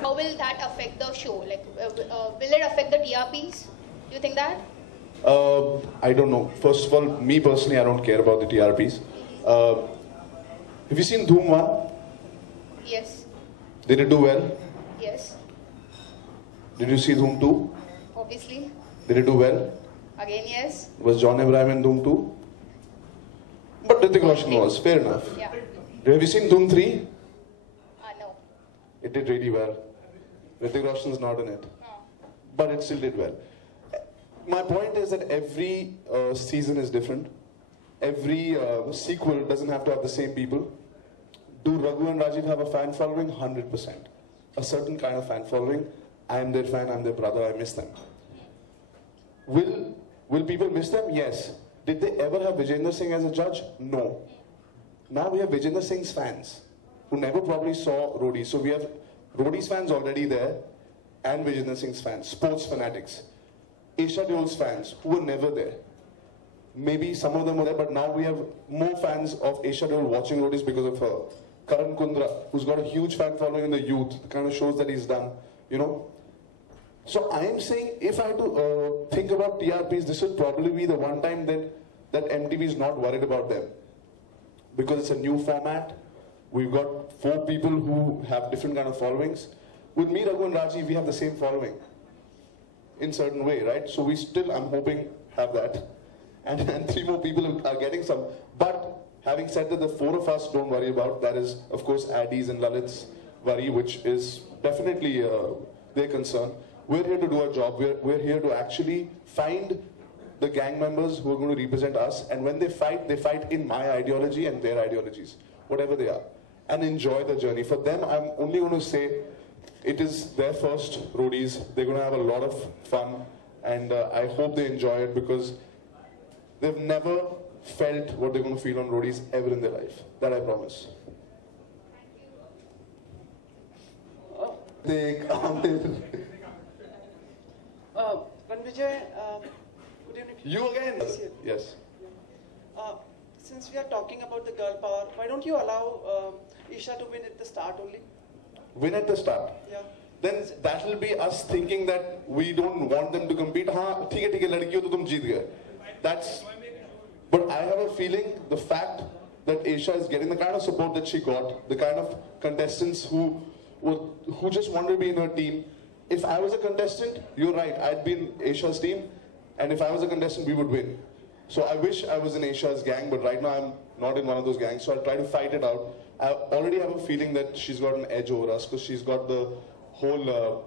How will that affect the show? Like, will it affect the TRPs? Do you think that? I don't know. First of all, me personally, I don't care about the TRPs. Have you seen Dhoom 1? Yes. Did it do well? Yes. Did you see Dhoom 2? Obviously. Did it do well? Again, yes. Was John Abraham in Dhoom 2? But Hrithik Roshan was. Fair enough. Yeah. Have you seen Dhoom 3? No. It did really well. Hrithik Roshan's not in it. No. But it still did well. My point is that every season is different. Every sequel doesn't have to have the same people. Do Raghu and Rajiv have a fan following? 100%. A certain kind of fan following. I am their fan, I'm their brother, I miss them. Will people miss them? Yes. Did they ever have Vijender Singh as a judge? No. Now we have Vijender Singh's fans, who never probably saw Roadies. So we have Roadies fans already there, and Vijender Singh's fans, sports fanatics. Isha Deol's fans, who were never there. Maybe some of them were there, but now we have more fans of Isha Deol watching Roadies because of her. Karan Kundra, who's got a huge fan following in the youth, the kind of shows that he's done, you know. So I am saying, if I had to think about TRPs, this would probably be the one time that MTV is not worried about them. Because it's a new format. We've got 4 people who have different kind of followings. With me, Raghu and Rajiv, we have the same following. In certain way, right? So we still, I'm hoping, have that. And 3 more people are getting some. But having said that, the 4 of us don't worry about, that is, of course, Addy's and Lalit's worry, which is definitely their concern. We're here to do our job. We're here to actually find the gang members who are going to represent us. And when they fight in my ideology and their ideologies, whatever they are. And enjoy the journey. For them, I'm only going to say, it is their first Roadies. They're going to have a lot of fun. And I hope they enjoy it because they've never felt what they're going to feel on Roadies ever in their life. That I promise. Ranvijay, good evening. You again? Yes. Since we are talking about the girl power, why don't you allow Isha to win at the start only? Win at the start? Yeah. Then that will be us thinking that we don't want them to compete. हाँ ठीक है लड़की हो तो तुम जीत गए. That's. But I have a feeling the fact that Isha is getting the kind of support that she got, the kind of contestants who just wanted to be in her team. If I was a contestant, you're right, I'd be in Isha's team, and if I was a contestant, we would win. So I wish I was in Isha's gang, but right now I'm not in one of those gangs, so I'll try to fight it out. I already have a feeling that she's got an edge over us, because she's got the whole,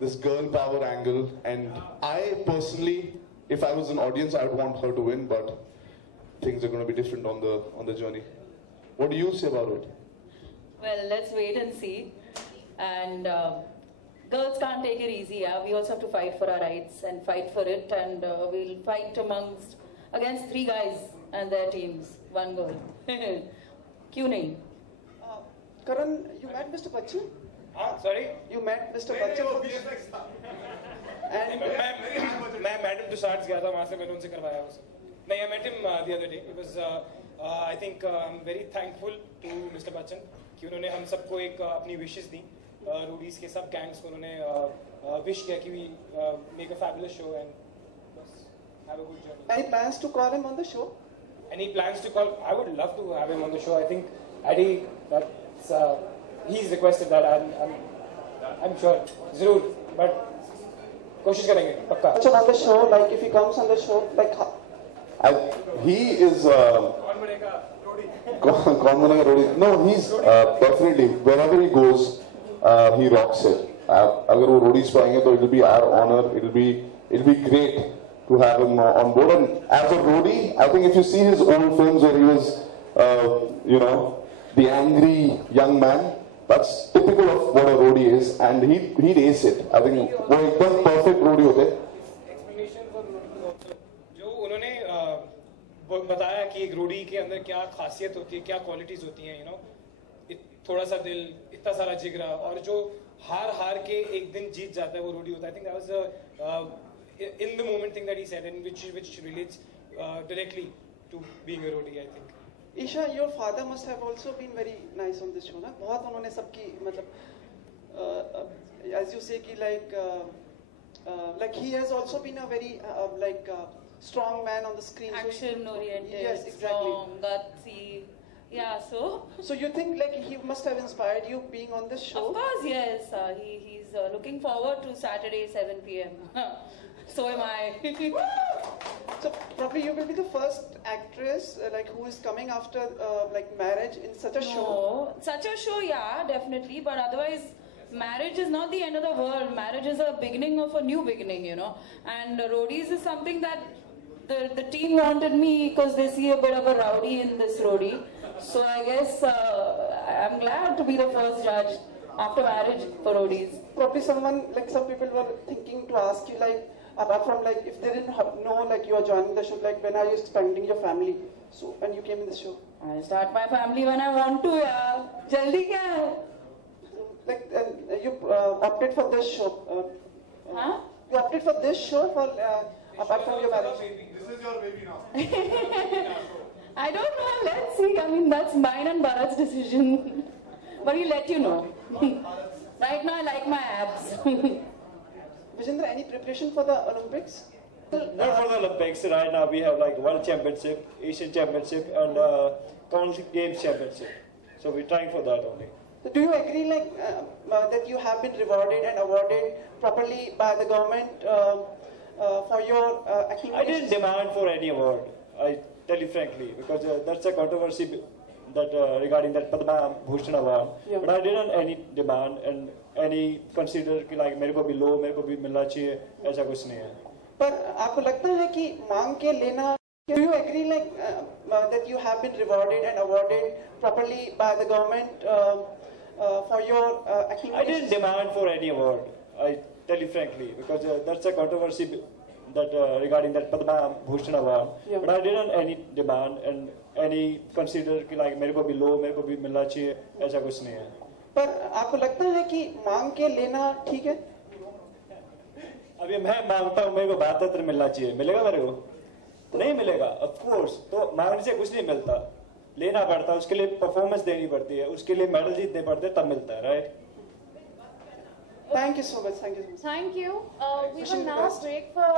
this girl power angle, and I personally, if I was an audience, I would want her to win, but things are going to be different on the journey. What do you say about it? Well, let's wait and see. And girls can't take it easy. Yeah? We also have to fight for our rights and fight for it. And we'll fight against 3 guys and their teams. 1 girl. Kyun nahi? Karan, you met Mr. Bachchan? Sorry? You met Mr. Bachchan for this? And मैं madam Tushar गया था वहाँ से मैंने उनसे करवाया उसे. नहीं, I met him the other day because I think I'm very thankful to Mr. Bachchan कि उन्होंने हम सबको एक अपनी wishes दी. Roadies के सब gangs को उन्होंने wish किया कि we make a fabulous show and have a good journey. any plans to call him on the show? Any plans to call? I would love to have him on the show. I think Addy, he's requested that. I'm sure. ज़रूर. But कोशिश करेंगे पक्का. Bachchan on the show, like if he comes on the show, like he is. कौन बनेगा रोडी? No, he's definitely wherever he goes, he rocks it. अगर वो Roadies पे आएंगे तो it'll be our honor. It'll be great to have him on board. And as a roadie, I think if you see his old films where he was, the angry young man, that's typical of what a roadie is, and he'd ace it. I think वो एकदम perfect roadie होते. Explanation for roadie also. जो उन्होंने बताया कि एक रोडी के अंदर क्या खासियत होती है, क्या क्वालिटीज होती हैं, थोड़ा सा दिल, इतना सारा जिगरा, और जो हार के एक दिन जीत जाता है वो रोडी होता है. I think that was in the moment thing that he said, and which relates directly to being a roadie, I think. Isha, your father must have also been very nice on this show, ना? बहुत उन्होंने सबकी मतलब as you say, ki like he has also been a very strong man on the screen. So Action oriented, Yes, exactly. strong, gutsy. Yeah, so. So you think like he must have inspired you being on this show? Of course, yes. He's looking forward to Saturday 7 p.m. So am I. So probably you will be the first actress like who is coming after like marriage in such a show. No, such a show, yeah, definitely. But otherwise, marriage is not the end of the world. Marriage is a beginning of a new beginning, you know. And roadies is something that the team wanted me because they see a bit of a rowdy in this roadie. So I guess I'm glad to be the first judge after marriage for roadies. Probably someone like some people were thinking to ask you like apart from like if they didn't know like you are joining the show, like when are you expanding your family? So when you came in the show, I'll start my family when I want to, yeah. Jaldi kya hai? like you opted for this show. Huh? You opted for this show for apart from your marriage. This is your baby now. I don't know, let's see. I mean, that's mine and Bharat's decision. But we'll let you know. Right now, I like my abs. Vijendra, any preparation for the Olympics? Not for the Olympics. Right now we have like World Championship, Asian Championship, and Commonwealth Games Championship. So we're trying for that only. So do you agree like that you have been rewarded and awarded properly by the government for your acting? I didn't demand for any award. I tell you frankly, because that's a controversy that regarding that Padma Bhushan award. Yeah. But I didn't any demand and any consider कि like मेरे को भी लो, मेरे को भी मिलना चाहिए, ऐसा कुछ नहीं है. पर आपको लगता है कि मांग के लेना? Do you agree like that you have been rewarded and awarded properly by the government for your acting? I didn't demand for any award. I tell you frankly, because that's a controversy that regarding that Padma Bhushan award. Yeah. But I didn't any demand and any consider कि like मेरे को भी लो, मेरे को भी मिलना चाहिए, ऐसा कुछ नहीं है. पर आपको लगता है कि मांग के लेना ठीक है? अभी मैं मांगता हूँ मेरे को भारत रत्न मिलना चाहिए, मिलेगा मेरे को? नहीं मिलेगा, ऑफ कोर्स. तो मांगने से कुछ नहीं मिलता, लेना पड़ता है, उसके लिए परफॉर्मेंस देनी पड़ती है, उसके लिए मेडल जीतने पड़ते हैं, तब मिलता है, right? Thank you so much. Thank you so much. Thank you. We Wishing will you the now best. break for